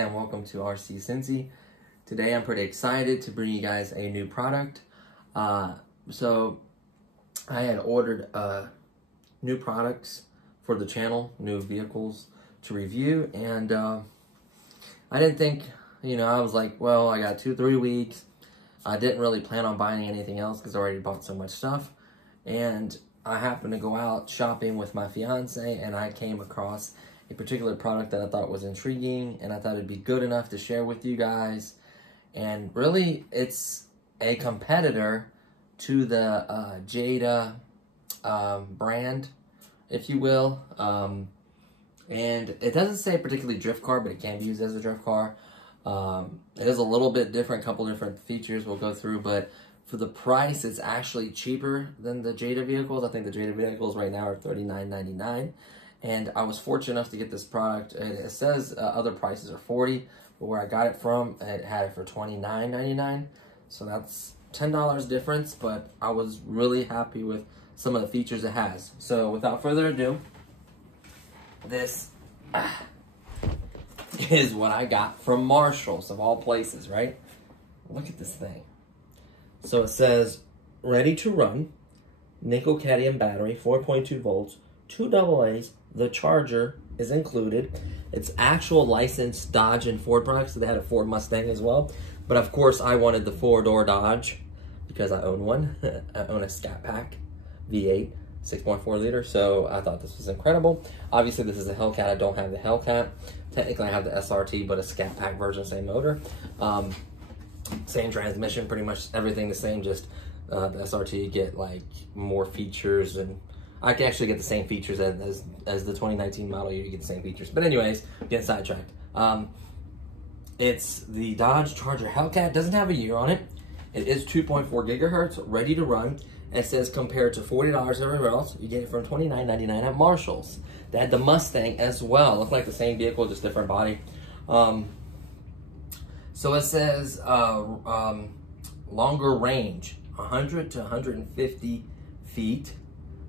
and welcome to RC Cincy. Today I'm pretty excited to bring you guys a new product. So I had ordered new products for the channel, new vehicles to review, and I didn't think, I was like, well, I got 2-3 weeks. I didn't really plan on buying anything else because I already bought so much stuff. And I happened to go out shopping with my fiance, and I came across a particular product that I thought was intriguing, and I thought it'd be good enough to share with you guys. And really, it's a competitor to the Jada brand, if you will. And it doesn't say particularly drift car, but it can be used as a drift car. It is a little bit different, couple different features we'll go through, but for the price, it's actually cheaper than the Jada vehicles. I think the Jada vehicles right now are $39.99, and I was fortunate enough to get this product. It says other prices are $40, but where I got it from, it had it for $29.99, so that's $10 difference, but I was really happy with some of the features it has. So without further ado, this is what I got from Marshall's, of all places, right? Look at this thing. So it says, ready to run, nickel-cadmium battery, 4.2 volts, 2 AA's, the charger is included. It's actual licensed Dodge and Ford products, so they had a Ford Mustang as well. But of course, I wanted the 4-door Dodge because I own one. I own a Scat Pack V8, 6.4 liter, so I thought this was incredible. Obviously, this is a Hellcat. I don't have the Hellcat. Technically, I have the SRT, but a Scat Pack version, same motor. Same transmission, pretty much everything the same, just the SRT get like more features, and I can actually get the same features as the 2019 model year. You get the same features, but anyways, getting sidetracked. It's the Dodge Charger Hellcat. Doesn't have a year on it. It is 2.4 gigahertz, ready to run. It says compared to $40 everywhere else, you get it from $29.99 at Marshall's. They had the Mustang as well. Looked like the same vehicle, just different body. So it says longer range, 100 to 150 feet,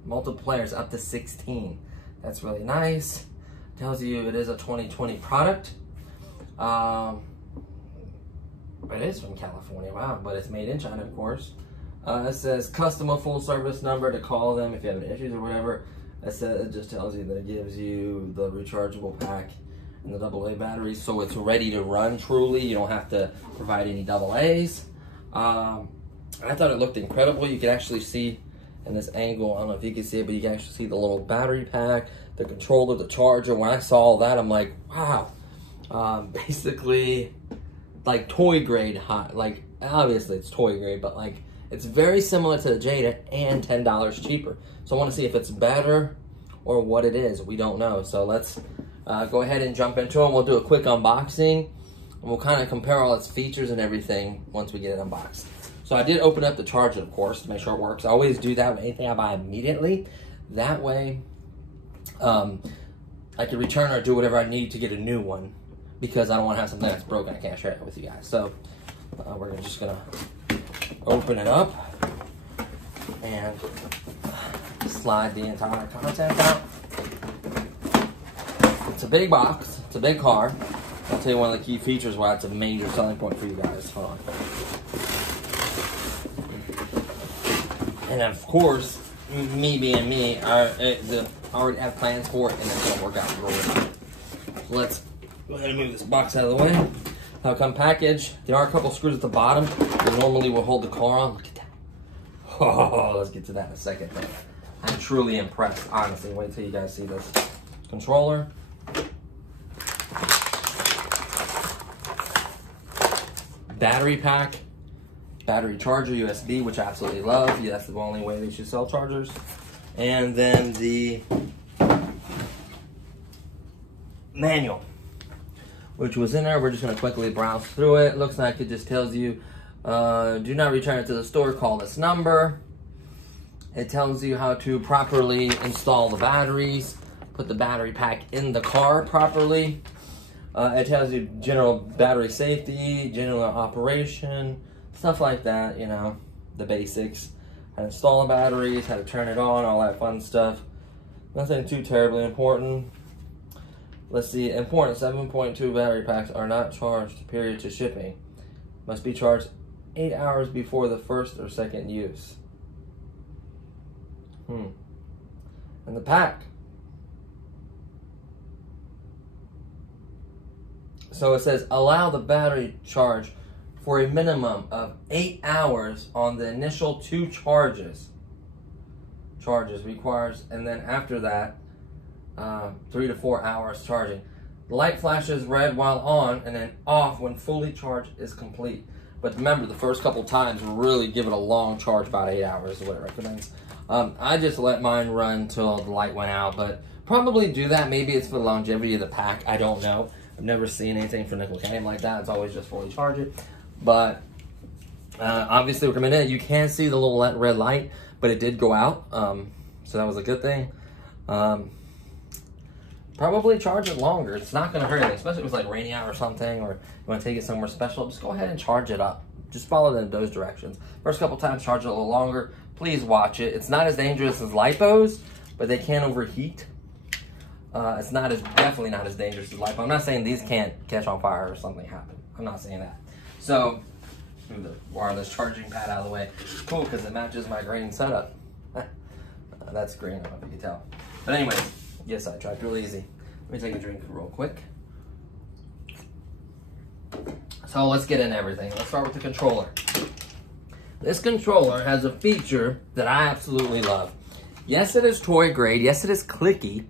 multipliers up to 16. That's really nice. Tells you it is a 2020 product. It is from California, wow, but it's made in China, of course. It says customer full service number to call them if you have any issues or whatever. It just tells you that it gives you the rechargeable pack and the AA batteries, so it's ready to run truly. You don't have to provide any AA's. I thought it looked incredible. You can actually see in this angle, I don't know if you can see it, but you can actually see the little battery pack, the controller, the charger. When I saw all that, I'm like, wow. Basically, like toy grade hot. Like, obviously it's toy grade, but like, it's very similar to the Jada and $10 cheaper. So I want to see if it's better or what it is. We don't know. So let's go ahead and jump into it. We'll do a quick unboxing, and we'll kind of compare all its features and everything once we get it unboxed. So I did open up the charger, of course, to make sure it works. I always do that with anything I buy immediately. That way, I can return or do whatever I need to get a new one, because I don't want to have something that's broken. I can't share it with you guys. So we're just going to open it up and slide the entire contents out. It's a big box. It's a big car. I'll tell you one of the key features why it's a major selling point for you guys. Hold on. And of course, me being me, I already have plans for it, and it's gonna work out really well. So let's go ahead and move this box out of the way. How come packaged? There are a couple screws at the bottom that normally will hold the car on. Look at that. Oh, let's get to that in a second. I'm truly impressed, honestly. Wait till you guys see this. Controller. Battery pack. Battery charger, USB, which I absolutely love. Yeah, that's the only way they should sell chargers. And then the manual, which was in there. We're just going to quickly browse through it. Looks like it just tells you, do not return it to the store, call this number. It tells you how to properly install the batteries, put the battery pack in the car properly. It tells you general battery safety, general operation, stuff like that, the basics. How to install the batteries, how to turn it on, all that fun stuff. Nothing too terribly important. Let's see, important, 7.2 battery packs are not charged period to shipping. Must be charged 8 hours before the first or second use. And the pack. So it says, allow the battery charge for a minimum of 8 hours on the initial 2 charges requires, and then after that, 3 to 4 hours charging. The light flashes red while on and then off when fully charged is complete. But remember, the first couple times, really give it a long charge, about 8 hours is what it recommends. I just let mine run till the light went out, but probably do that. Maybe it's for the longevity of the pack. I don't know. I've never seen anything for nickel cadmium like that. It's always just fully charge it. But obviously, we're coming in. You can see the little red light, but it did go out. So that was a good thing. Probably charge it longer. It's not going to hurt anything, especially if it's like rainy out or something, or you want to take it somewhere special. Just go ahead and charge it up. Just follow those directions. First couple times, charge it a little longer. Please watch it. It's not as dangerous as lipos, but they can overheat. It's definitely not as dangerous as lipo. I'm not saying these can't catch on fire or something happen. I'm not saying that. So, move the wireless charging pad out of the way. Cool, because it matches my green setup. That's green, I don't know if you can tell. But anyways, yes, I tried real easy. Let me take a drink real quick. So let's get into everything. Let's start with the controller. This controller has a feature that I absolutely love. Yes, it is toy grade. Yes, it is clicky.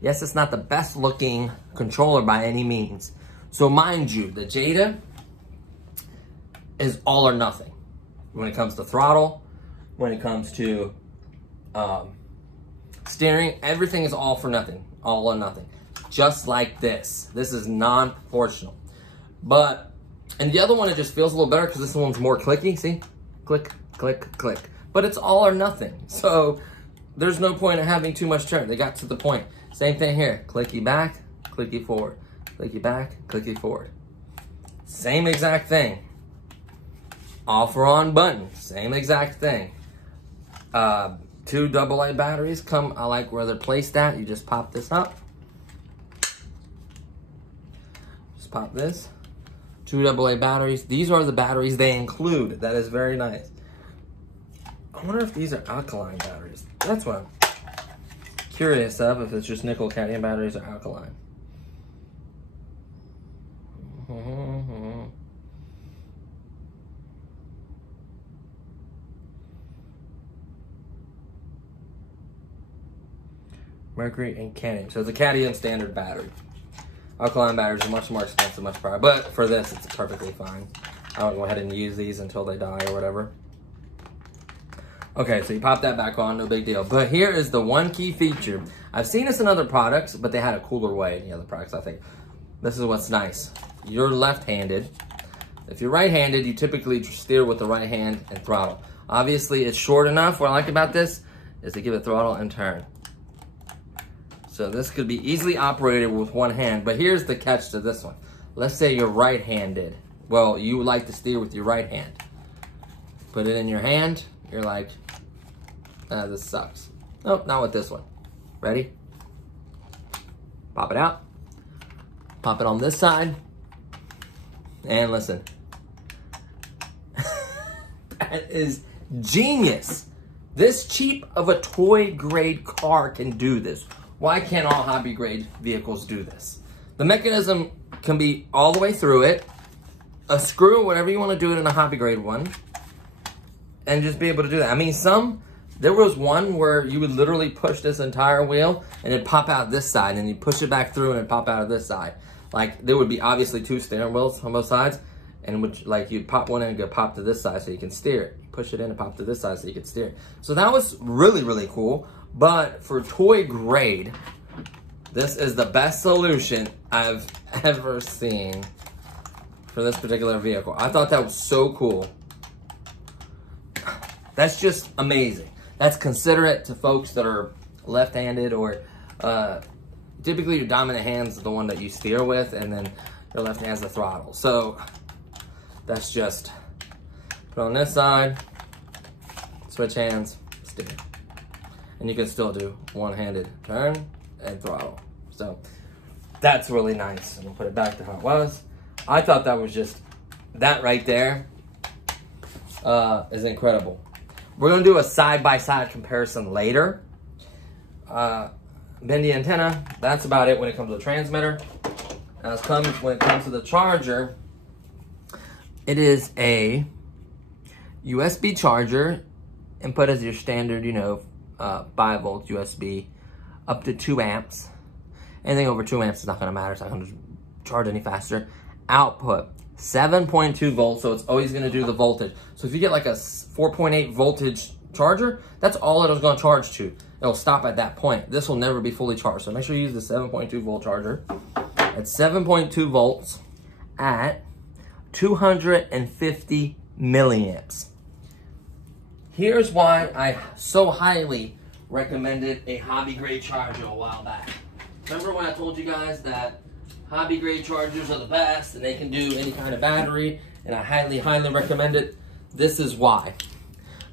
Yes, it's not the best looking controller by any means. So mind you, the Jada is all or nothing. When it comes to throttle, when it comes to steering, everything is all for nothing. All or nothing. Just like this. This is non-proportional. And the other one, it just feels a little better because this one's more clicky. See? Click, click, click. But it's all or nothing. So there's no point in having too much turn. They got to the point. Same thing here. Clicky back, clicky forward. Clicky back, clicky forward. Same exact thing. Off or on button. Same exact thing. 2 AA batteries come, I like where they're placed at. You just pop this up. Just pop this. 2 AA batteries. These are the batteries they include. That is very nice. I wonder if these are alkaline batteries. That's what I'm curious of, if it's just nickel cadmium batteries or alkaline. Mercury and cadmium. So it's a cadmium standard battery. Alkaline batteries are much more expensive, much better. But for this, it's perfectly fine. I'll go ahead and use these until they die or whatever. Okay, so you pop that back on, no big deal. But here is the one key feature. I've seen this in other products, but they had a cooler way in the other products, I think. This is what's nice. You're left-handed. If you're right-handed, you typically steer with the right hand and throttle. Obviously, it's short enough. What I like about this is to give it throttle and turn. So this could be easily operated with one hand, but here's the catch to this one. Let's say you're right-handed. Well, you would like to steer with your right hand. Put it in your hand, you're like, this sucks. Nope, not with this one. Ready? Pop it out. Pop it on this side. And listen. That is genius. This cheap of a toy grade car can do this. Why can't all hobby grade vehicles do this? The mechanism can be all the way through it, a screw, whatever you want to do it in a hobby grade one, and just be able to do that. I mean, there was one where you would literally push this entire wheel and it'd pop out this side, and you push it back through and it'd pop out of this side. Like, there would be obviously 2 steering wheels on both sides, and would, like, you'd pop one in and go pop to this side so you can steer it. You push it in and pop to this side so you can steer it. So that was really, really cool. But for toy grade, this is the best solution I've ever seen for this particular vehicle. I thought that was so cool. That's just amazing. That's considerate to folks that are left-handed, or typically your dominant hand's the one that you steer with, and then your left hand's the throttle. So that's just put on this side, switch hands, steer. And you can still do one-handed turn and throttle. So that's really nice. I'm gonna put it back to how it was. I thought that was just, that right there is incredible. We're gonna do a side-by-side comparison later. Bendy antenna, that's about it when it comes to the transmitter. When it comes to the charger, it is a USB charger, input as your standard, you know, 5 volts USB, up to 2 amps. Anything over 2 amps is not gonna matter, it's not gonna charge any faster. Output, 7.2 volts, so it's always gonna do the voltage. So if you get like a 4.8 voltage charger, that's all it is gonna charge to. It'll stop at that point. This will never be fully charged. So make sure you use the 7.2 volt charger. It's 7.2 volts at 250 milliamps. Here's why I so highly recommended a hobby grade charger a while back. Remember when I told you guys that hobby grade chargers are the best and they can do any kind of battery, and I highly, highly recommend it? This is why.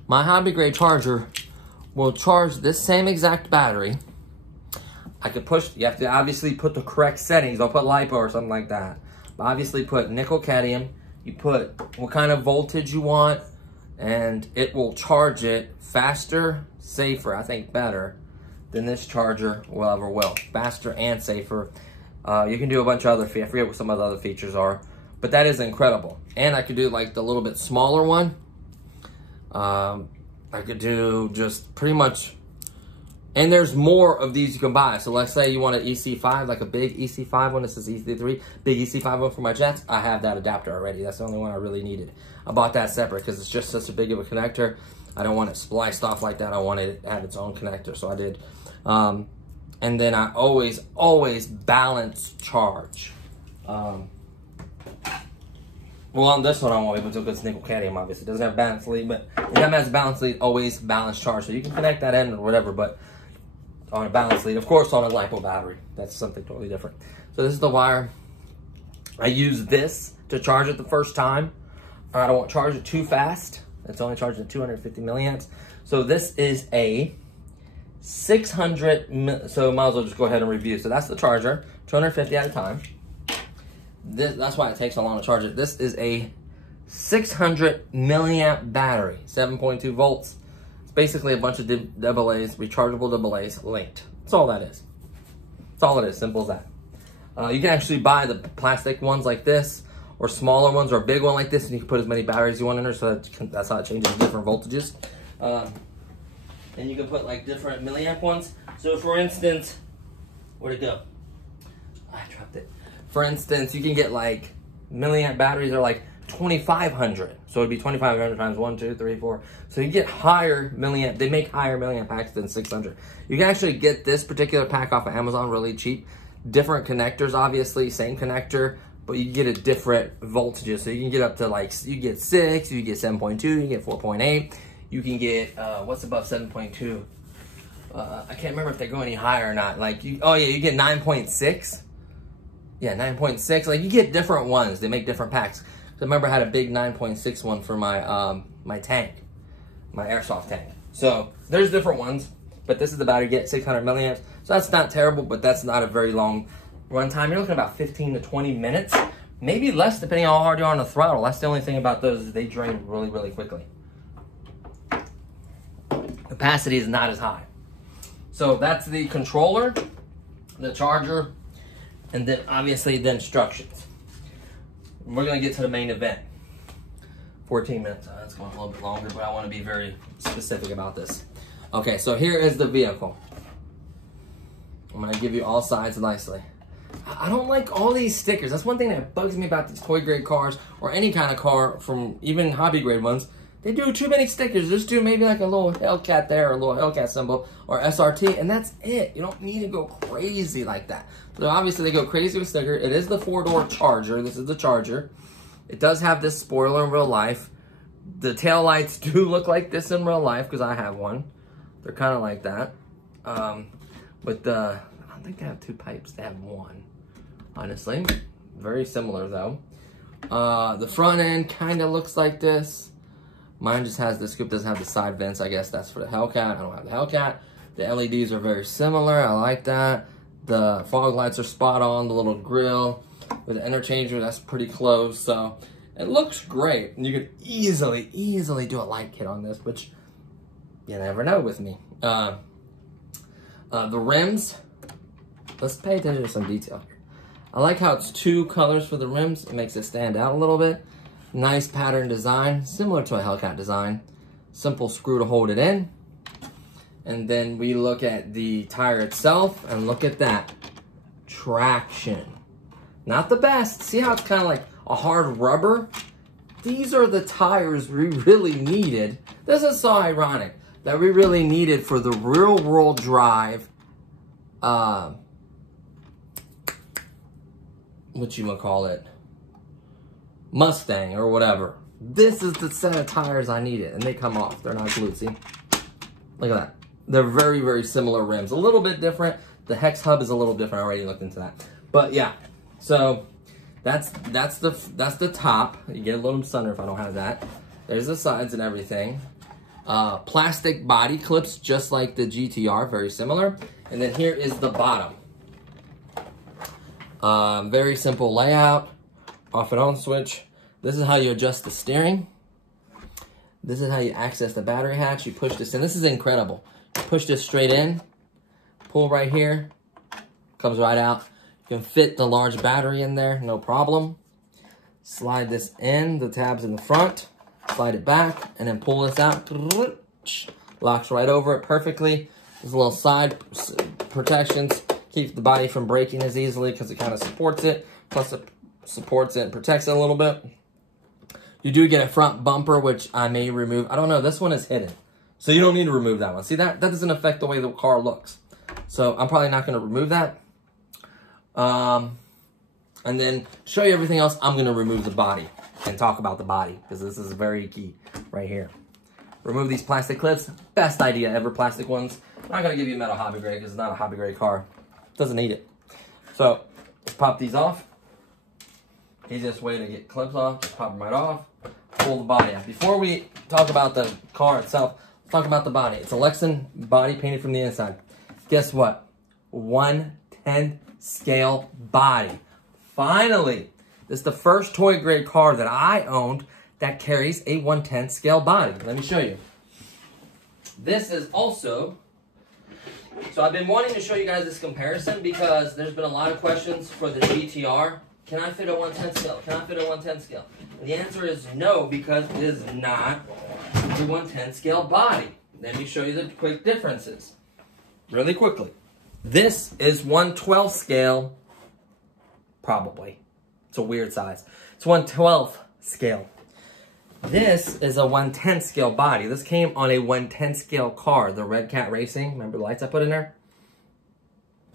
My hobby grade charger will charge this same exact battery. I could push, you have to obviously put the correct settings. Don't put LiPo or something like that. But obviously put nickel cadmium. You put what kind of voltage you want, and it will charge it faster, safer, I think better than this charger will ever will. Faster and safer. You can do a bunch of other features. I forget what some of the other features are, but that is incredible. And I could do like the little bit smaller one. I could do just pretty much, and there's more of these you can buy. So let's say you want an EC5, like a big EC5 one. This is EC3, big EC5 one for my jets. I have that adapter already. That's the only one I really needed. I bought that separate because it's just such a big of a connector. I don't want it spliced off like that. I want it to have its own connector, so I did. And then I always balance charge. Well, on this one I won't be able to because it's nickel cadmium, obviously. It doesn't have balance lead, but it has balance lead, always balance charge. So you can connect that in or whatever, but on a balance lead, of course on a LiPo battery, that's something totally different. So this is the wire. I use this to charge it the first time. I don't want to charge it too fast. It's only charging at 250 milliamps. So this is a 600, so might as well just go ahead and review. So that's the charger, 250 at a time. That's why it takes so long to charge it. This is a 600 milliamp battery, 7.2 volts. It's basically a bunch of AA's, rechargeable AA's linked. That's all that is. That's all it is, simple as that. You can actually buy the plastic ones like this, or smaller ones, or a big one like this, and you can put as many batteries as you want in there, so that's how it changes different voltages. And you can put like different milliamp ones. So for instance, where'd it go? I dropped it. For instance, you can get like milliamp batteries are like 2,500. So it'd be 2,500 times 1, 2, 3, 4. So you get higher milliamp, they make higher milliamp packs than 600. You can actually get this particular pack off of Amazon really cheap. Different connectors, obviously, same connector, but you get a different voltages. So you can get up to like, you get 6, you get 7.2, you get 4.8. You can get, what's above 7.2? I can't remember if they go any higher or not. Like, oh yeah, you get 9.6. Yeah, 9.6. Like, you get different ones. They make different packs. So I remember I had a big 9.6 one for my my tank, my airsoft tank. So there's different ones, but this is the battery. You get 600 milliamps. So that's not terrible, but that's not a very long run time. You're looking at about 15 to 20 minutes, maybe less depending on how hard you are on the throttle. That's the only thing about those is they drain really, really quickly. Capacity is not as high. So that's the controller, the charger, and then obviously the instructions. We're gonna get to the main event. 14 minutes, that's going a little bit longer, but I wanna be very specific about this. Okay, so here is the vehicle. I'm gonna give you all sides nicely. I don't like all these stickers. That's one thing that bugs me about these toy grade cars or any kind of car from even hobby grade ones. They do too many stickers. Just do maybe like a little hellcat there, or a little hellcat symbol, or SRT, and that's it. You don't need to go crazy like that. So obviously they go crazy with sticker. It is the 4-door charger. This is the charger. It does have this spoiler in real life. The tail lights do look like this in real life because I have one. They're kind of like that. But I don't think they have 2 pipes. They have 1, honestly. Very similar though. The front end kind of looks like this. Mine just has the scoop, doesn't have the side vents. I guess that's for the Hellcat. I don't have the Hellcat. The LEDs are very similar. I like that. The fog lights are spot on. The little grill with the interchanger, that's pretty close. So it looks great. And you could easily do a light kit on this, which you never know with me. The rims, let's pay attention to some detail here. I like how it's 2 colors for the rims. It makes it stand out a little bit. Nice pattern design, similar to a Hellcat design. Simple screw to hold it in. And then we look at the tire itself, and look at that. Traction. Not the best. See how it's kind of like a hard rubber? These are the tires we really needed. This is so ironic that we really needed for the real world drive, Mustang or whatever. This is the set of tires I needed, and they come off. They're not glued, see? Look at that. They're very similar rims. A little bit different. The hex hub is a little different. I already looked into that. But yeah, so that's the top. You get a little sunroof. I don't have that. There's the sides and everything. Plastic body clips, just like the GTR, very similar. And then here is the bottom. Very simple layout. Off and on switch. This is how you adjust the steering. This is how you access the battery hatch. You push this in. This is incredible. You push this straight in. Pull right here. Comes right out. You can fit the large battery in there, no problem. Slide this in. The tab's in the front. Slide it back, and then pull this out. Locks right over it perfectly. There's a little side protections. Keeps the body from breaking as easily because it kind of supports it. Plus it supports it and protects it a little bit. You do get a front bumper, which I may remove. I don't know. This one is hidden. So you don't need to remove that one. See, that doesn't affect the way the car looks. So I'm probably not going to remove that. And then show you everything else. I'm going to remove the body and talk about the body, because this is very key right here. Remove these plastic clips. Best idea ever, plastic ones. I'm not going to give you metal hobby grade because it's not a hobby grade car. Doesn't need it. So let's pop these off. Easiest way to get clips off, just pop them right off. Pull the body out. Before we talk about the car itself, let's talk about the body. It's a Lexan body painted from the inside. Guess what? 1/10 scale body. Finally, this is the first toy grade car that I owned that carries a 1/10 scale body. Let me show you. This is also, so I've been wanting to show you guys this comparison because there's been a lot of questions for the GTR. Can I fit a 1/10 scale? Can I fit a 1/10 scale? And the answer is no, because it is not the 1/10 scale body. Let me show you the quick differences. Really quickly. This is 1/12 scale, probably. It's a weird size. It's 1/12 scale. This is a 1/10 scale body. This came on a 1/10 scale car, the Red Cat Racing. Remember the lights I put in there?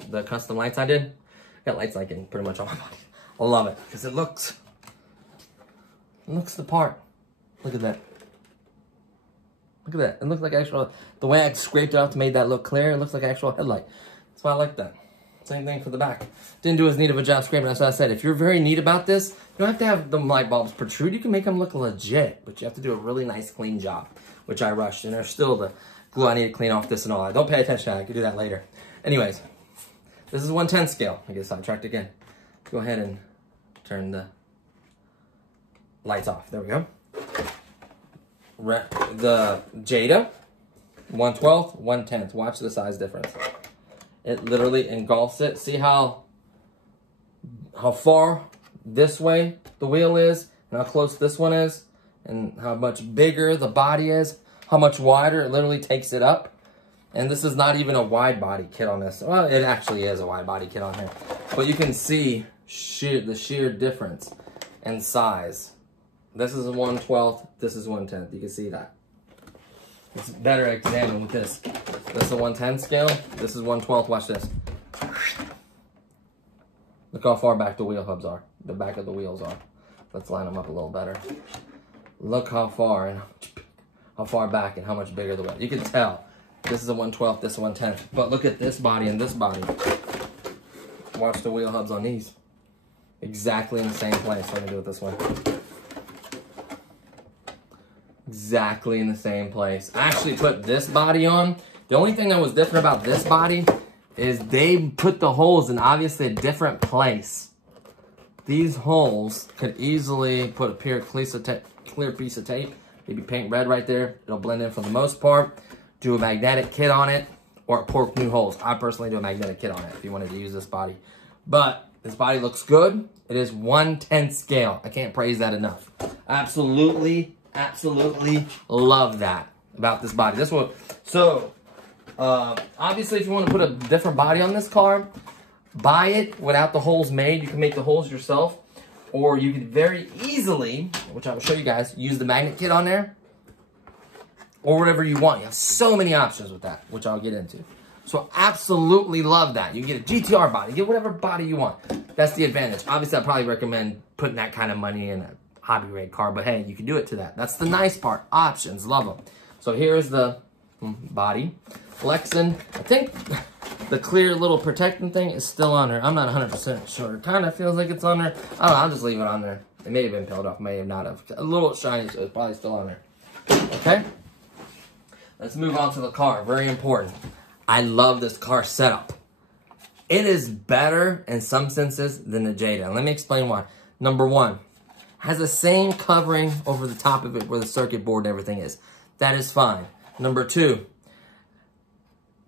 The custom lights I did? Got lights like in pretty much all my body. I love it because it looks the part. Look at that. Look at that. It looks like actual, the way I scraped it up to make that look clear, it looks like actual headlight. That's why I like that. Same thing for the back. Didn't do as neat of a job scraping. That's what I said. If you're very neat about this, you don't have to have the light bulbs protrude. You can make them look legit, but you have to do a really nice clean job, which I rushed. And there's still the glue I need to clean off this and all that. Don't pay attention to that. I can do that later. Anyways, this is 1/10 scale. I get sidetracked again. Go ahead and turn the lights off. There we go. The Jada, 1/12, 1/10. Watch the size difference. It literally engulfs it. See how far this way the wheel is, and how close this one is, and how much bigger the body is, how much wider. It literally takes it up. And this is not even a wide body kit on this. Well, it actually is a wide body kit on here. But you can see the sheer difference in size. This is a 1/12, this is 1/10. You can see that. It's better examined with this. This is a 1/10 scale, this is 1/12. Watch this. Look how far back the wheel hubs are. The back of the wheels are. Let's line them up a little better. Look how far and how far back and how much bigger the wheel. You can tell. This is a 1/12, this is a 1/10. But look at this body and this body. Watch the wheel hubs on these. Exactly in the same place. Let me do it this way. Exactly in the same place. I actually put this body on. The only thing that was different about this body is they put the holes in obviously a different place. These holes could easily put a clear piece of tape, maybe paint red right there. It'll blend in for the most part. Do a magnetic kit on it, or pork new holes. I personally do a magnetic kit on it if you wanted to use this body. But this body looks good. It is 1/10 scale. I can't praise that enough. Absolutely, absolutely love that about this body. This one. So, obviously, if you want to put a different body on this car, buy it without the holes made. You can make the holes yourself, or you could very easily, which I will show you guys, use the magnet kit on there, or whatever you want. You have so many options with that, which I'll get into. So absolutely love that. You can get a GTR body, get whatever body you want. That's the advantage. Obviously, I'd probably recommend putting that kind of money in a hobby raid car, but hey, you can do it to that. That's the nice part. Options, love them. So here's the body. Lexan, I think the clear little protecting thing is still on there. I'm not 100% sure. It kind of feels like it's on there. I don't know, I'll just leave it on there. It may have been peeled off, may have not have. A little shiny, so it's probably still on there. Okay? Let's move on to the car. Very important. I love this car setup. It is better in some senses than the Jada. And let me explain why. Number one, has the same covering over the top of it where the circuit board and everything is. That is fine. Number two,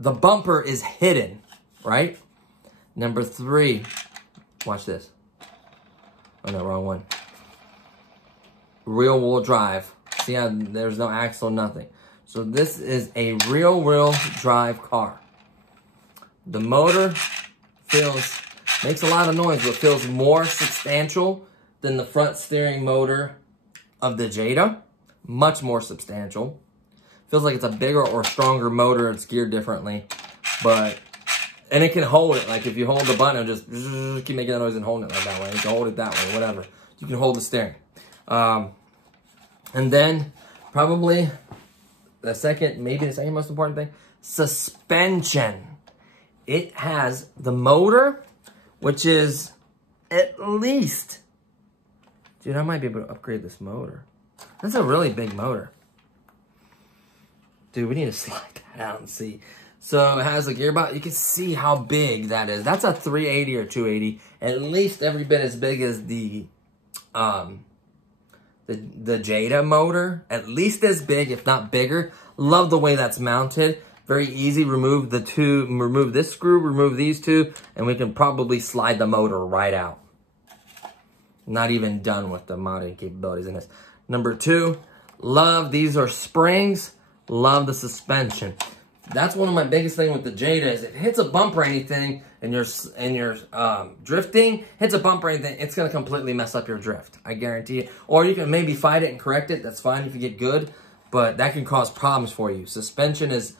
the bumper is hidden, right? Number three, watch this. Oh no, wrong one. Rear wheel drive. See how there's no axle, nothing. So this is a rear-wheel drive car. The motor makes a lot of noise, but feels more substantial than the front steering motor of the Jada. Much more substantial. Feels like it's a bigger or stronger motor. It's geared differently, and it can hold it. Like if you hold the button, it'll just keep making that noise and holding it like that way. You can hold it that way, whatever. You can hold the steering. And then probably maybe the second most important thing, suspension. It has the motor, which is at least, dude, I might be able to upgrade this motor. That's a really big motor. Dude, we need to slide that out and see. So it has a gearbox. You can see how big that is. That's a 380 or 280. At least every bit as big as the Jada motor. At least as big, if not bigger. Love the way that's mounted. Very easy. Remove this screw, remove these two, and we can probably slide the motor right out. Not even done with the mounting capabilities in this. Number two, love, these are springs. Love the suspension. That's one of my biggest things with the Jada is it hits a bump or anything and you're drifting, hits a bump or anything, it's going to completely mess up your drift. I guarantee it. Or you can maybe fight it and correct it. That's fine if you get good, but that can cause problems for you. Suspension is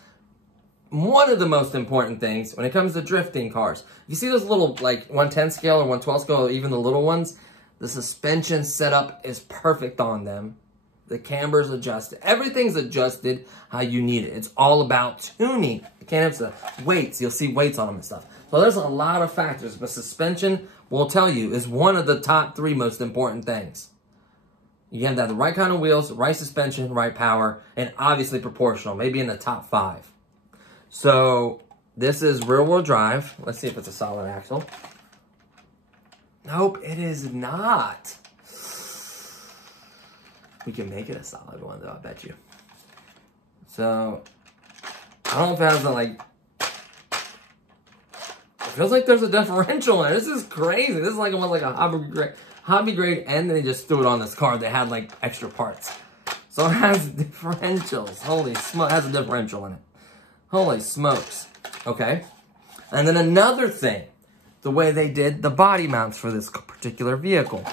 one of the most important things when it comes to drifting cars. You see those little like 110 scale or 112 scale, or even the little ones, the suspension setup is perfect on them. The camber's adjusted. Everything's adjusted how you need it. It's all about tuning. You can't have the weights. You'll see weights on them and stuff. So there's a lot of factors, but suspension, will tell you, is one of the top 3 most important things. You have to have the right kind of wheels, right suspension, right power, and obviously proportional, maybe in the top 5. So this is rear-wheel drive. Let's see if it's a solid axle. Nope, it is not. We can make it a solid one, though, I bet you. So, I don't know if it has a, like... It feels like there's a differential in it. This is crazy. This is like almost like a hobby grade, and then they just threw it on this car that had, like, extra parts. So it has differentials. Holy smokes, it has a differential in it. Holy smokes. Okay. And then another thing, the way they did the body mounts for this particular vehicle.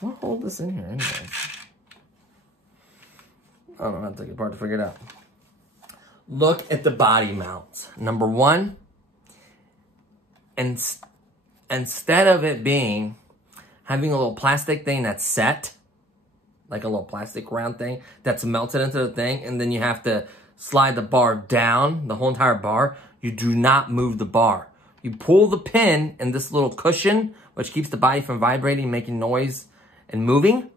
I'll hold this in here anyway. I don't know how to take it apart to figure it out. Look at the body mounts. Number one, instead of it having a little plastic thing that's set, like a little plastic round thing that's melted into the thing, and then you have to slide the bar down, the whole entire bar, you do not move the bar. You pull the pin in this little cushion, which keeps the body from vibrating, making noise, and moving.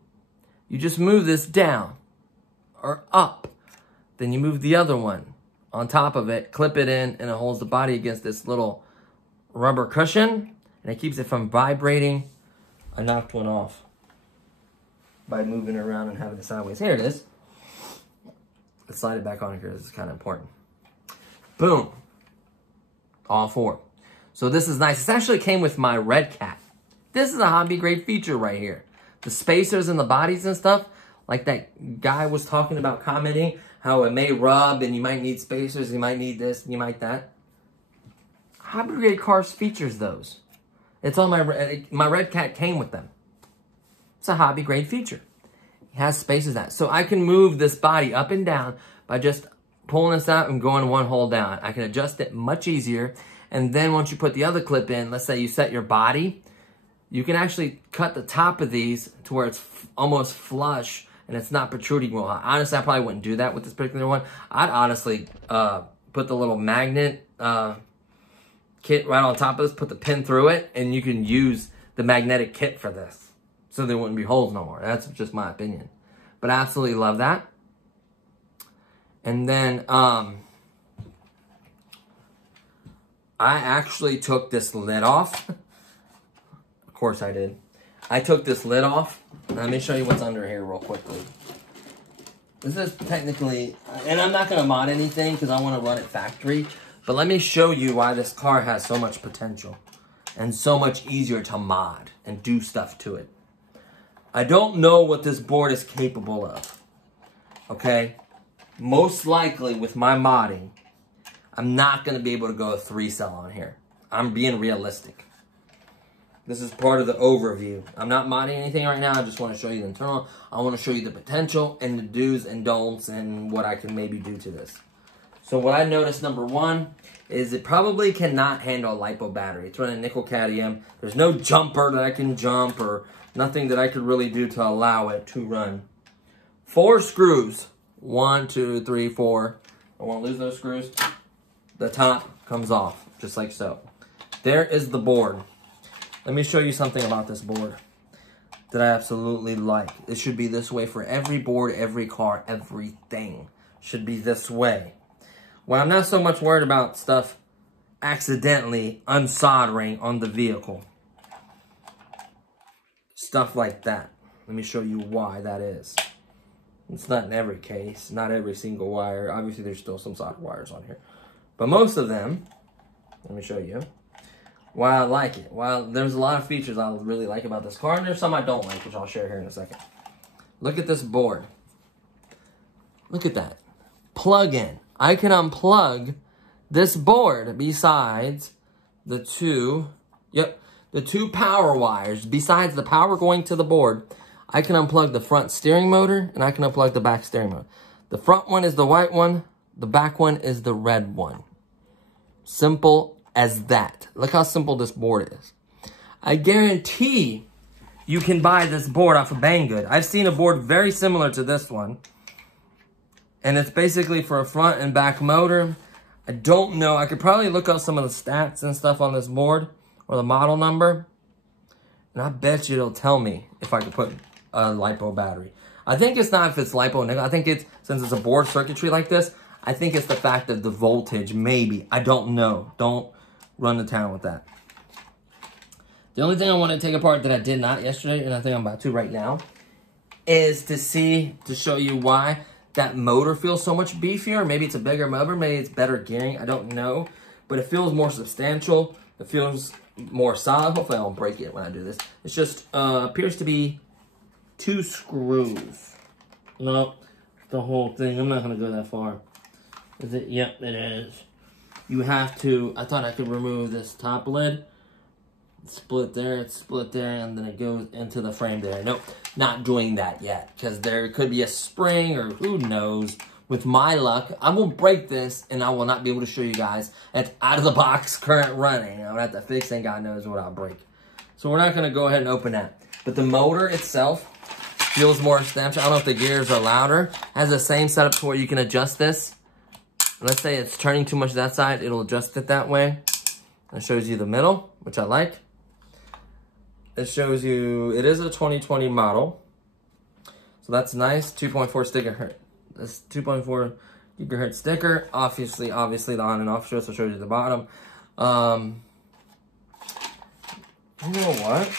You just move this down or up. Then you move the other one on top of it, clip it in, and it holds the body against this little rubber cushion, and it keeps it from vibrating. I knocked one off by moving it around and having it sideways. Here it is. Let's slide it back on here. This is kind of important. Boom. All four. So this is nice. This actually came with my red cat. This is a hobby grade feature right here. The spacers and the bodies and stuff, like that guy was talking about, commenting how it may rub and you might need spacers, you might need this, you might that. Hobby grade cars features those. It's on my red cat came with them. It's a hobby grade feature. It has spacers that. So I can move this body up and down by just pulling this out and going one hole down. I can adjust it much easier. And then once you put the other clip in, let's say you set your body, you can actually cut the top of these to where it's almost flush and it's not protruding well. Honestly, I probably wouldn't do that with this particular one. I'd honestly put the little magnet kit right on top of this, put the pin through it, and you can use the magnetic kit for this. So there wouldn't be holes no more. That's just my opinion. But I absolutely love that. And then I actually took this lid off. Of course I did. I took this lid off. Let me show you what's under here real quickly. This is technically, and I'm not going to mod anything because I want to run it factory. But let me show you why this car has so much potential and so much easier to mod and do stuff to it. I don't know what this board is capable of. Okay? Most likely with my modding, I'm not going to be able to go a 3-cell on here. I'm being realistic. This is part of the overview. I'm not modding anything right now. I just want to show you the internal. I want to show you the potential and the do's and don'ts and what I can maybe do to this. So what I noticed, number one, is it probably cannot handle a LiPo battery. It's running nickel cadmium. There's no jumper that I can jump or nothing that I could really do to allow it to run. 4 screws. 1, 2, 3, 4. I won't lose those screws. The top comes off, just like so. There is the board. Let me show you something about this board that I absolutely like. It should be this way for every board, every car, everything should be this way. Well, I'm not so much worried about stuff accidentally unsoldering on the vehicle. Stuff like that. Let me show you why that is. It's not in every case, not every single wire. Obviously, there's still some solder wires on here. But most of them, let me show you why I like it. Well, there's a lot of features I really like about this car, and there's some I don't like, which I'll share here in a second. Look at this board. Look at that. Plug in. I can unplug this board besides the two power wires. Besides the power going to the board, I can unplug the front steering motor and I can unplug the back steering motor. The front one is the white one. The back one is the red one. Simple as that. Look how simple this board is. I guarantee you can buy this board off of Banggood. I've seen a board very similar to this one. And it's basically for a front and back motor. I don't know. I could probably look up some of the stats and stuff on this board or the model number. And I bet you it'll tell me if I could put a LiPo battery. I think it's not if it's LiPo nickel. I think it's, since it's a board circuitry like this, I think it's the fact of the voltage, maybe. I don't know. Don't run to town with that. The only thing I want to take apart that I did not yesterday, and I think I'm about to right now, is to show you why that motor feels so much beefier. Maybe it's a bigger motor, maybe it's better gearing, I don't know. But it feels more substantial. It feels more solid. Hopefully I won't break it when I do this. It's just appears to be 2 screws. Nope, the whole thing. I'm not gonna go that far. Is it? Yep, it is. You have to, I thought I could remove this top lid. It's split there, and then it goes into the frame there. Nope, not doing that yet, because there could be a spring, or who knows. With my luck, I will break this, and I will not be able to show you guys at out-of-the-box current running. I'm going to have to fix it, and God knows what I'll break. So we're not going to go ahead and open that. But the motor itself feels more substantial. I don't know if the gears are louder. It has the same setup to where you can adjust this. Let's say it's turning too much to that side, it'll adjust it that way. It shows you the middle, which I like. It shows you, it is a 2020 model. So that's nice, 2.4 gigahertz. This 2.4 Keep your head sticker. Obviously the on and off switch will show you the bottom. You know what?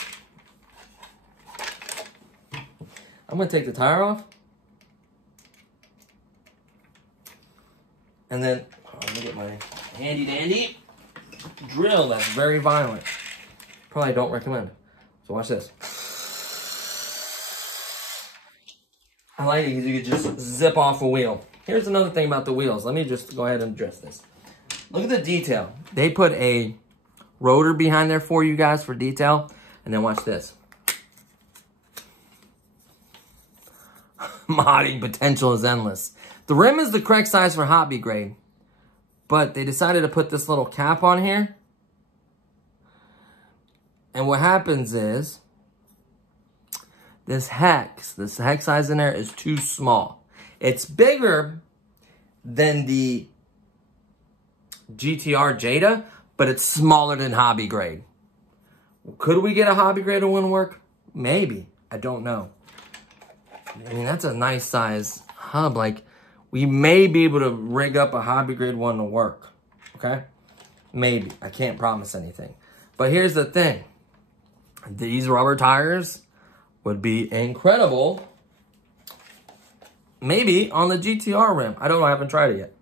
I'm gonna take the tire off. And then, let me get my handy dandy drill that's very violent. Probably don't recommend. So watch this. I like it because you can just zip off a wheel. Here's another thing about the wheels. Let me just go ahead and address this. Look at the detail. They put a rotor behind there for you guys for detail. And then watch this. Modding potential is endless. The rim is the correct size for hobby grade. But they decided to put this little cap on here. And what happens is, this hex size in there is too small. It's bigger than the GTR Jada, but it's smaller than hobby grade. Could we get a hobby grade that wouldn't work? Maybe. I don't know. I mean, that's a nice size hub. Like, we may be able to rig up a hobby grade one to work. Okay? Maybe. I can't promise anything. But here's the thing. These rubber tires would be incredible. Maybe on the GTR rim. I don't know. I haven't tried it yet.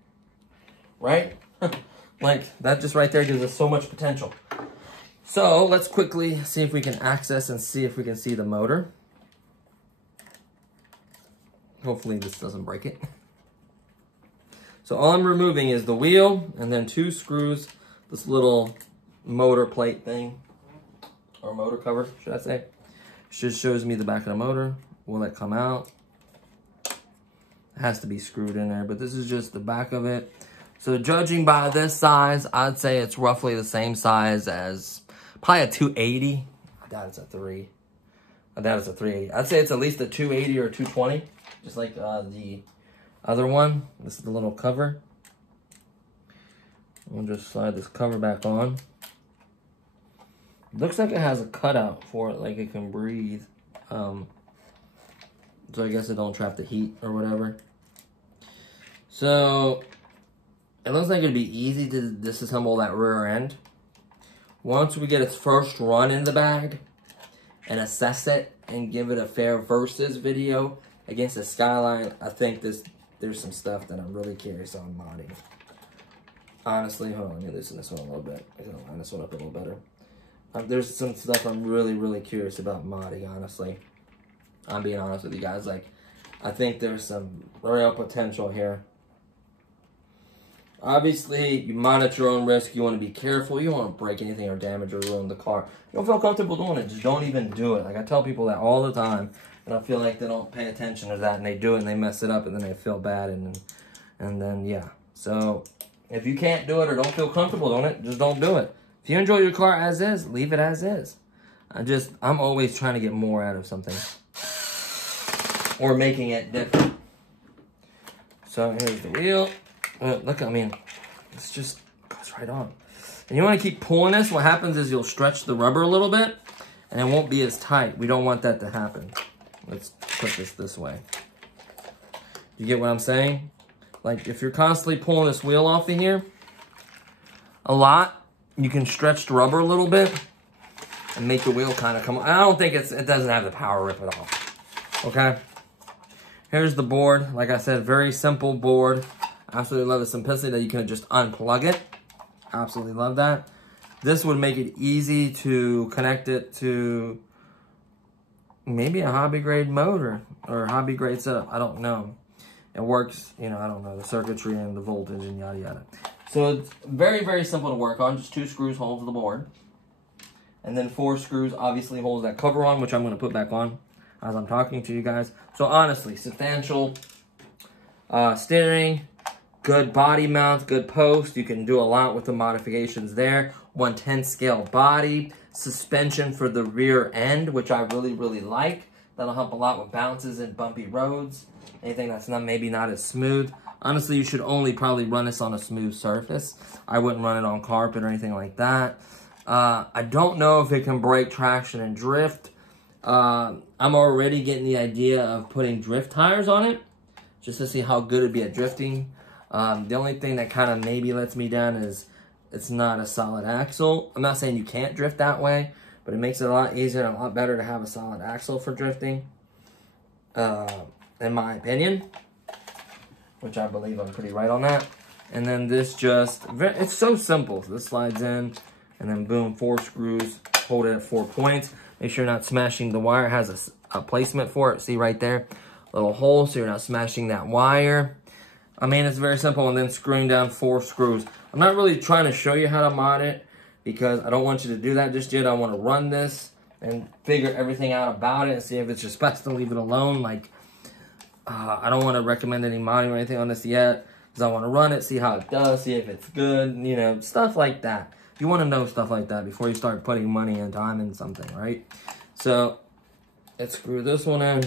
Right? Like, that just right there gives us so much potential. So, let's quickly see if we can access and see if we can see the motor. Hopefully this doesn't break it. So all I'm removing is the wheel and then 2 screws, this little motor plate thing, or motor cover, should I say. Just shows me the back of the motor. Will it come out? It has to be screwed in there, but this is just the back of it. So judging by this size, I'd say it's roughly the same size as probably a 280. I doubt it's a 3. I doubt it's a 380. I'd say it's at least a 280 or 220, just like the other one. This is the little cover. We'll just slide this cover back on. Looks like it has a cutout for it, like it can breathe. So I guess it don't trap the heat or whatever. So it looks like it'd be easy to disassemble that rear end. Once we get its first run in the bag and assess it and give it a fair versus video against the Skyline, I think there's some stuff that I'm really curious on modding. Honestly, hold on, let me loosen this one a little bit. I can line this one up a little better. There's some stuff I'm really curious about modding, honestly. I'm being honest with you guys. Like, I think there's some real potential here. Obviously, you mod at your own risk. You want to be careful. You don't want to break anything or damage or ruin the car. You don't feel comfortable doing it, just don't even do it. Like, I tell people that all the time, and I feel like they don't pay attention to that, and they do it, and they mess it up, and then they feel bad, and then, yeah. So, if you can't do it or don't feel comfortable doing it, just don't do it. If you enjoy your car as is, leave it as is. I'm always trying to get more out of something. Or making it different. So, here's the wheel. Look, I mean, it's just goes right on. And you want to keep pulling this. What happens is you'll stretch the rubber a little bit, and it won't be as tight. We don't want that to happen. Let's put this way. You get what I'm saying? Like, if you're constantly pulling this wheel off of here a lot, you can stretch the rubber a little bit and make the wheel kind of come on. I don't think it doesn't have the power to rip it off. Okay? Here's the board. Like I said, very simple board. Absolutely love the simplicity that you can just unplug it. Absolutely love that. This would make it easy to connect it to maybe a hobby grade motor or hobby grade setup. I don't know. It works, you know, I don't know, the circuitry and the voltage and yada yada. So it's very simple to work on. Just 2 screws holds the board. And then 4 screws obviously holds that cover on, which I'm going to put back on as I'm talking to you guys. So honestly, substantial steering. Good body mount, good post. You can do a lot with the modifications there. 1/10 scale body. Suspension for the rear end, which I really like. That'll help a lot with bounces and bumpy roads. Anything that's maybe not as smooth. Honestly, you should only probably run this on a smooth surface. I wouldn't run it on carpet or anything like that. I don't know if it can brake traction and drift. I'm already getting the idea of putting drift tires on it, just to see how good it'd be at drifting. The only thing that kind of maybe lets me down is it's not a solid axle. I'm not saying you can't drift that way, but it makes it a lot easier and a lot better to have a solid axle for drifting, in my opinion, which I believe I'm pretty right on that. And then this it's so simple. So this slides in, and then boom, 4 screws, hold it at 4 points. Make sure you're not smashing the wire. It has a placement for it. See right there? Little hole, so you're not smashing that wire. I mean, it's very simple. And then screwing down 4 screws. I'm not really trying to show you how to mod it, because I don't want you to do that just yet. I want to run this and figure everything out about it and see if it's just best to leave it alone. Like, I don't want to recommend any modding or anything on this yet, because I want to run it, see how it does, see if it's good, you know, stuff like that. You want to know stuff like that before you start putting money and time in something, right? So, let's screw this one in.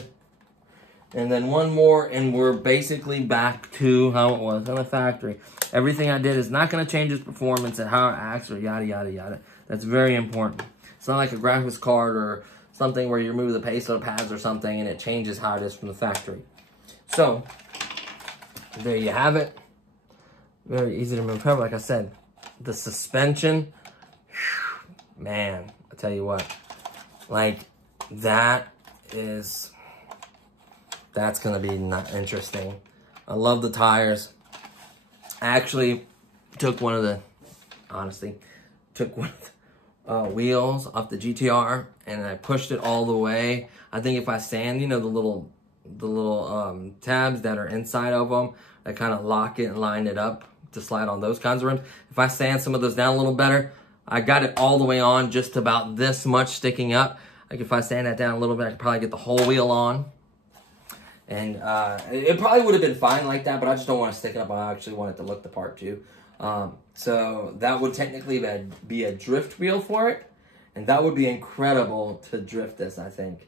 And then one more, and we're basically back to how it was in the factory. Everything I did is not going to change its performance and how it acts or yada, yada, yada. That's very important. It's not like a graphics card or something where you remove the peso pads or something and it changes how it is from the factory. So, there you have it. Very easy to remove. However, like I said, the suspension, man, I tell you what, like, that's going to be not interesting. I love the tires. I actually took one of the wheels off the GTR, and I pushed it all the way. I think if I sand, you know, the little tabs that are inside of them, I kind of lock it and line it up to slide on those kinds of rims. If I sand some of those down a little better, I got it all the way on, just about this much sticking up. Like if I sand that down a little bit, I could probably get the whole wheel on. And it probably would have been fine like that, but I just don't want to stick it up. I actually want it to look the part too. So that would technically be a drift wheel for it. And that would be incredible to drift this, I think.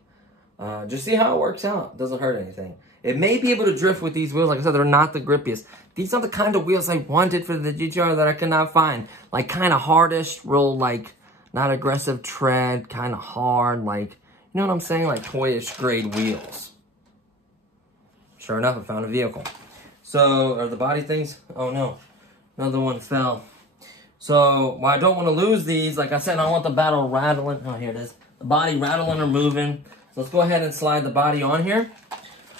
Just see how it works out. It doesn't hurt anything. It may be able to drift with these wheels. Like I said, they're not the grippiest. These are the kind of wheels I wanted for the GTR that I could not find. Like kind of hardish, real like not aggressive tread, kind of hard. Like, you know what I'm saying? Like toyish grade wheels. Sure enough, I found a vehicle. So, are the body things? Oh no, another one fell. So, well, I don't want to lose these. Like I said, I want the battle rattling. Oh, here it is. The body rattling or moving. So let's go ahead and slide the body on here.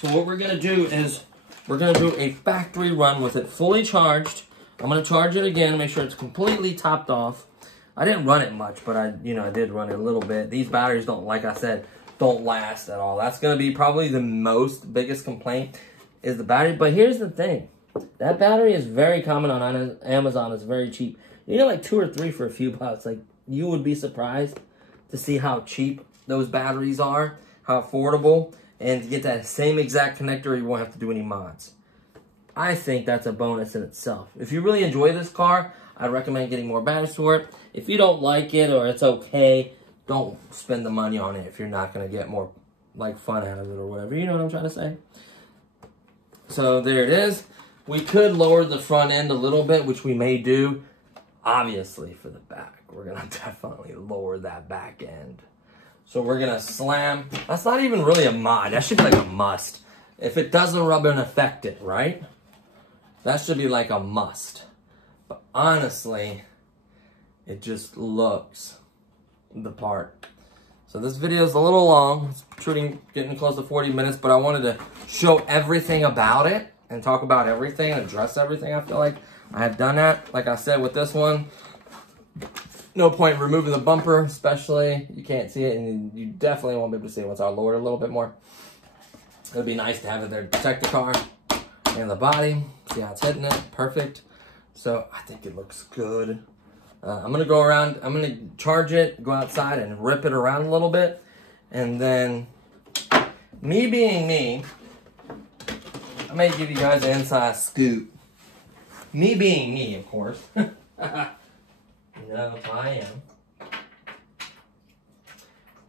So what we're going to do is, we're going to do a factory run with it fully charged. I'm going to charge it again, make sure it's completely topped off. I didn't run it much, but I did run it a little bit. These batteries don't, like I said, don't last at all. That's going to be probably the biggest complaint is the battery. But here's the thing. That battery is very common on Amazon. It's very cheap. You get like 2 or 3 for a few bucks. Like, you would be surprised to see how cheap those batteries are, how affordable, and to get that same exact connector, you won't have to do any mods. I think that's a bonus in itself. If you really enjoy this car, I recommend getting more batteries for it. If you don't like it or it's okay, don't spend the money on it if you're not going to get more like fun out of it or whatever. You know what I'm trying to say? So there it is. We could lower the front end a little bit, which we may do. Obviously for the back, we're going to definitely lower that back end. So we're going to slam. That's not even really a mod. That should be like a must. If it doesn't rub and affect it, right? That should be like a must. But honestly, it just looks the part. So this video is a little long. It's getting close to 40 minutes, but I wanted to show everything about it and talk about everything and address everything. I feel like I have done that. Like I said with this one, no point removing the bumper, especially. You can't see it, and you definitely won't be able to see it once I lower it a little bit more. It would be nice to have it there to protect the car and the body. See how it's hitting it. Perfect. So I think it looks good. I'm going to go around. I'm going to charge it, go outside, and rip it around a little bit. And then, me being me, I may give you guys an inside scoop. Me being me, of course. No, I am.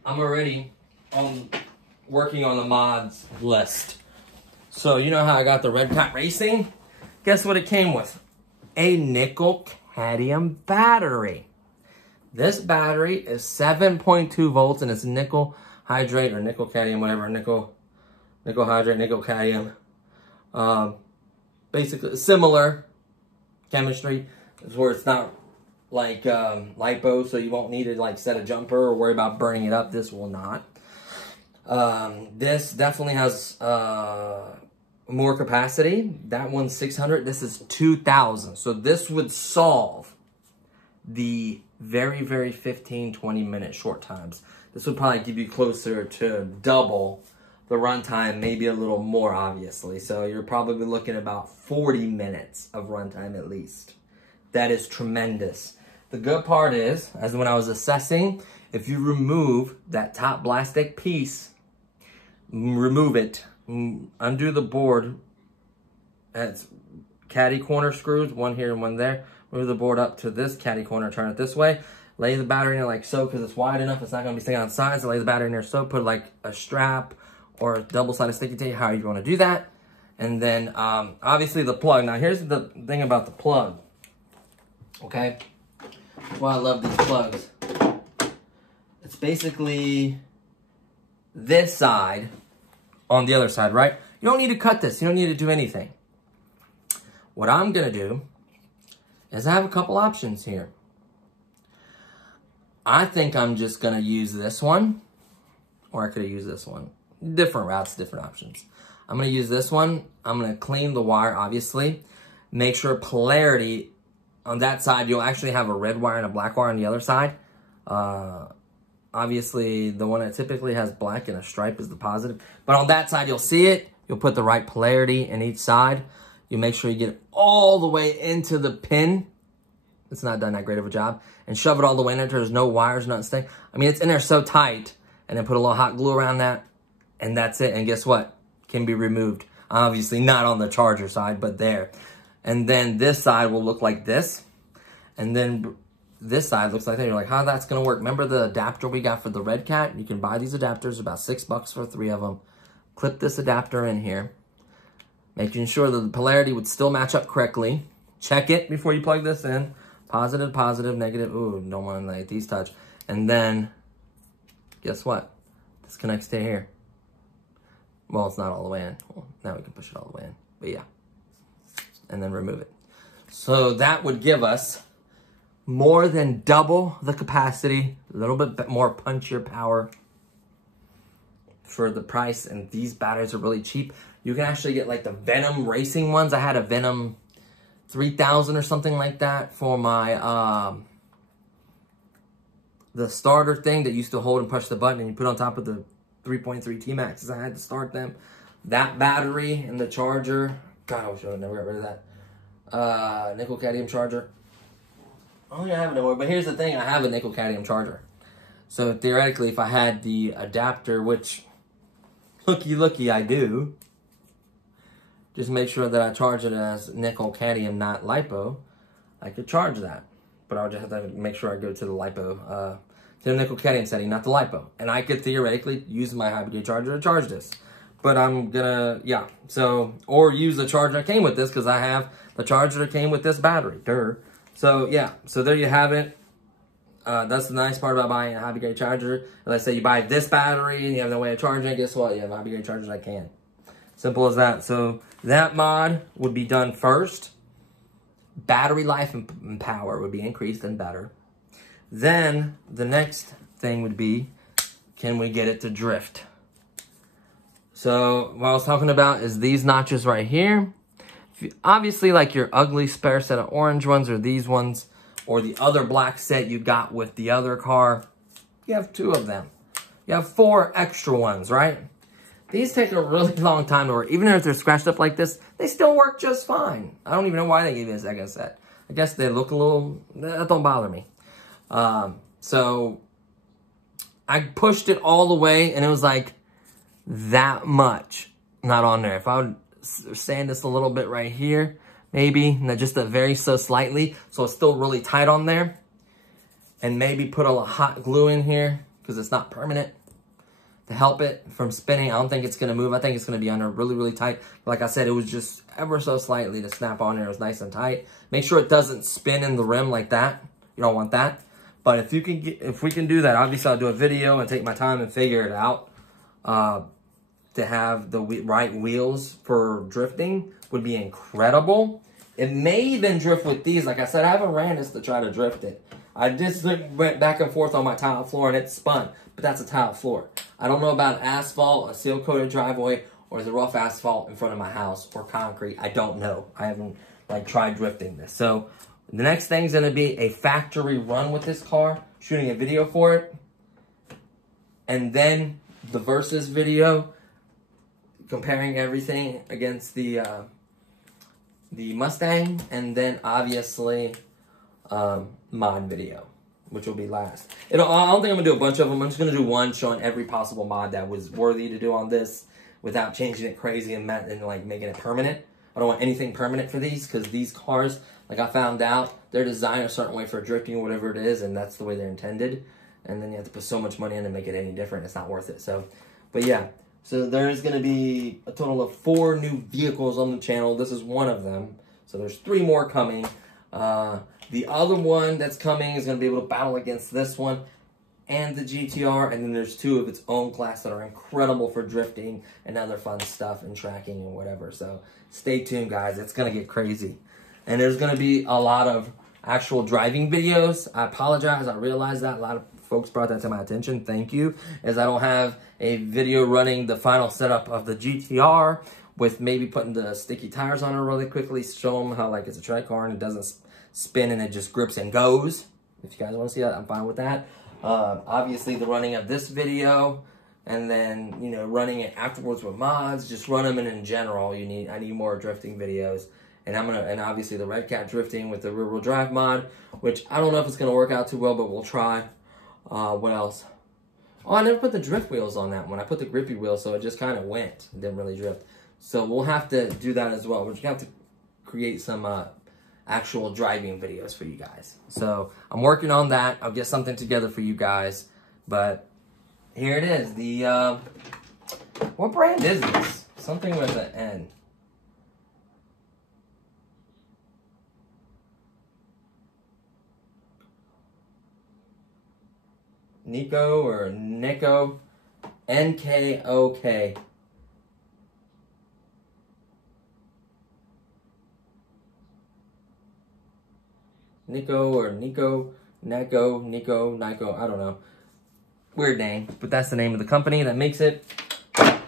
I'm already working on the mods list. So, you know how I got the Red Cat Racing? Guess what it came with? A nickel cadmium battery. This battery is 7.2 volts and it's nickel hydrate or nickel cadmium, whatever, nickel hydrate, nickel cadmium. basically similar chemistry, where it's not like lipo, so you won't need to like set a jumper or worry about burning it up. This will not. This definitely has more capacity. That one's 600. This is 2,000. So this would solve the very, very 15-20 minute short times. This would probably give you closer to double the runtime, maybe a little more, obviously. So you're probably looking at about 40 minutes of runtime at least. That is tremendous. The good part is, as when I was assessing, if you remove that top plastic piece, remove it, undo the board, that's caddy corner screws, one here and one there, move the board up to this caddy corner, turn it this way, lay the battery in there like so, because it's wide enough, it's not going to be staying on sides, so lay the battery in there so, put like a strap or a double-sided sticky tape, however you want to do that. And then, obviously the plug. Now here's the thing about the plug, okay? That's why I love these plugs. It's basically this side on the other side, right? You don't need to cut this. You don't need to do anything. What I'm going to do is I have a couple options here. I think I'm just going to use this one, or I could have used this one. Different routes, different options. I'm going to use this one. I'm going to clean the wire, obviously. Make sure polarity on that side, you'll actually have a red wire and a black wire on the other side. Obviously, the one that typically has black and a stripe is the positive. But on that side, you'll see it. You'll put the right polarity in each side. You make sure you get it all the way into the pin. It's not done that great of a job. And shove it all the way in there until there's no wires, nothing staying. I mean, it's in there so tight. And then put a little hot glue around that. And that's it. And guess what? Can be removed. Obviously, not on the charger side, but there. And then this side will look like this. And then this side looks like that. You're like, how that's going to work? Remember the adapter we got for the Red Cat? You can buy these adapters, about $6 for 3 of them. Clip this adapter in here. Making sure that the polarity would still match up correctly. Check it before you plug this in. Positive, positive, negative. Ooh, don't want to let these touch. And then, guess what? This connects to here. Well, it's not all the way in. Well, now we can push it all the way in. But yeah. And then remove it. So that would give us more than double the capacity, a little bit more punchier power for the price. And these batteries are really cheap. You can actually get like the Venom racing ones. I had a Venom 3000 or something like that for my the starter thing that used to hold and push the button and you put on top of the 3.3 T-Maxes. I had to start them. That battery and the charger, God, I wish I would never got rid of that. Nickel cadmium charger. I don't even have it anymore, but here's the thing, I have a nickel cadmium charger. So theoretically, if I had the adapter, which looky I do, just make sure that I charge it as nickel cadmium, not lipo, I could charge that. But I would just have to make sure I go to the lipo, to the nickel cadmium setting, not the lipo. And I could theoretically use my hybrid charger to charge this. But I'm gonna, yeah, so, or use the charger that came with this, because I have the charger that came with this battery, So yeah, so there you have it. That's the nice part about buying a hybrid charger. Let's say you buy this battery and you have no way of charging it, guess what? You have a hybrid charger that can. Simple as that. So that mod would be done first. Battery life and power would be increased and better. Then the next thing would be, can we get it to drift? So what I was talking about is these notches right here. If you, obviously, like your ugly spare set of orange ones or these ones or the other black set you got with the other car, you have 2 of them. You have 4 extra ones, right? These take a really long time to work. Even if they're scratched up like this, they still work just fine. I don't even know why they gave me a second set. I guess they look a little, that don't bother me. So I pushed it all the way and it was like that much not on there. If I would sand this a little bit right here, maybe, just a very so slightly, so it's still really tight on there, and maybe put a hot glue in here because it's not permanent to help it from spinning. I don't think it's going to move. I think it's going to be under really, really tight. Like I said, it was just ever so slightly to snap on there. It was nice and tight. Make sure it doesn't spin in the rim like that. You don't want that. But if you can get, if we can do that, obviously I'll do a video and take my time and figure it out. to have the right wheels for drifting would be incredible. It may even drift with these. Like I said, I haven't ran this to try to drift it. I just went back and forth on my tile floor and it spun, but that's a tile floor. I don't know about asphalt, a seal-coated driveway, or the rough asphalt in front of my house, or concrete. I don't know. I haven't like tried drifting this. So the next thing's gonna be a factory run with this car, shooting a video for it, and then the versus video, comparing everything against the Mustang, and then obviously mod video, which will be last. I don't think I'm gonna do a bunch of them. I'm just gonna do one showing every possible mod that was worthy to do on this without changing it crazy and like making it permanent. I don't want anything permanent for these, because these cars, like I found out, they're designed a certain way for drifting or whatever it is, and that's the way they're intended. And then you have to put so much money in to make it any different. It's not worth it. So, but yeah. So there's going to be a total of 4 new vehicles on the channel. This is one of them. So there's 3 more coming. The other one that's coming is going to be able to battle against this one and the GTR. And then there's 2 of its own class that are incredible for drifting and other fun stuff and tracking and whatever. So stay tuned, guys. It's going to get crazy. And there's going to be a lot of actual driving videos. I apologize. I realize that a lot of folks brought that to my attention. Thank you. As I don't have a video running the final setup of the GTR with maybe putting the sticky tires on it really quickly, show them how like it's a track car and it doesn't spin and it just grips and goes. If you guys want to see that, I'm fine with that. Obviously the running of this video, and then, you know, running it afterwards with mods, just run them, and in general, I need more drifting videos. And and obviously the Red Cat drifting with the rear wheel drive mod, which I don't know if it's gonna work out too well, but we'll try. What else? Oh, I never put the drift wheels on that one. I put the grippy wheels, so it just kind of went. It didn't really drift. So we'll have to do that as well. We're just gonna have to create some actual driving videos for you guys. So I'm working on that. I'll get something together for you guys. But here it is. The what brand is this? Something with an N. Nico or Nico, NKOK. Nico or Nico, Nico, I don't know. Weird name, but that's the name of the company that makes it.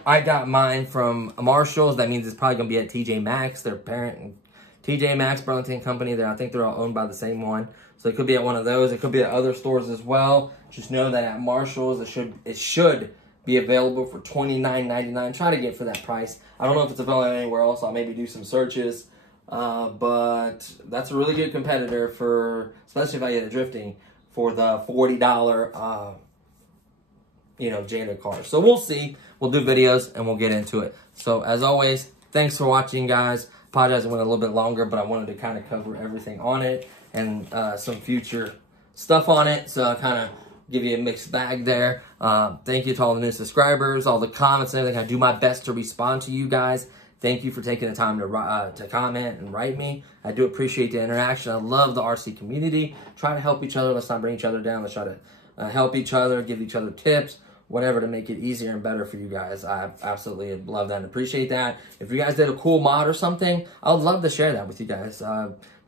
I got mine from Marshall's. That means it's probably going to be at TJ Maxx, their parent. TJ Maxx, Burlington company. I think they're all owned by the same one. So it could be at one of those. It could be at other stores as well. Just know that at Marshall's, it should be available for $29.99. Try to get for that price. I don't know if it's available anywhere else. I'll maybe do some searches. But that's a really good competitor for, especially if I get a drifting, for the $40, Jada car. So we'll see. We'll do videos and we'll get into it. So as always, thanks for watching, guys. Apologize, it went a little bit longer, but I wanted to kind of cover everything on it and some future stuff on it. So I kind of give you a mixed bag there. Thank you to all the new subscribers, all the comments and everything. I do my best to respond to you guys. Thank you for taking the time to comment and write me. I do appreciate the interaction. I love the RC community. Try to help each other. Let's not bring each other down. Let's try to help each other, give each other tips, whatever, to make it easier and better for you guys. I absolutely love that and appreciate that. If you guys did a cool mod or something, I would love to share that with you guys.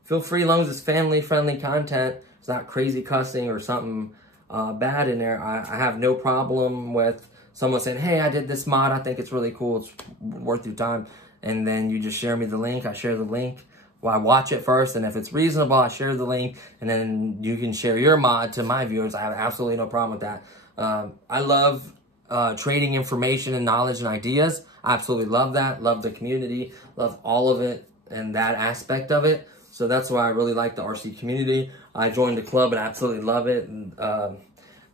Feel free, as long as it's family-friendly content. It's not crazy cussing or something bad in there. I have no problem with someone saying, hey, I did this mod. I think it's really cool. It's worth your time. And then you just share me the link. I share the link. Well, I watch it first, and if it's reasonable, I share the link, and then you can share your mod to my viewers. I have absolutely no problem with that. I love trading information and knowledge and ideas. I absolutely love that. Love the community. Love all of it and that aspect of it. So that's why I really like the RC community. I joined the club and I absolutely love it. And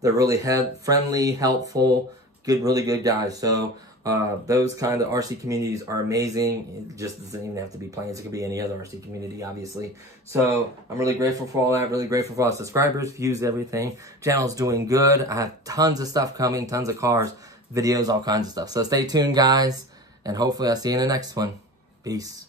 they're really friendly, helpful, really good guys. So those kind of RC communities are amazing. It just doesn't even have to be Plains. It could be any other RC community, obviously. So I'm really grateful for all that. Really grateful for all the subscribers, views, everything. Channel's doing good. I have tons of stuff coming, tons of cars, videos, all kinds of stuff. So stay tuned, guys, and hopefully I'll see you in the next one. Peace.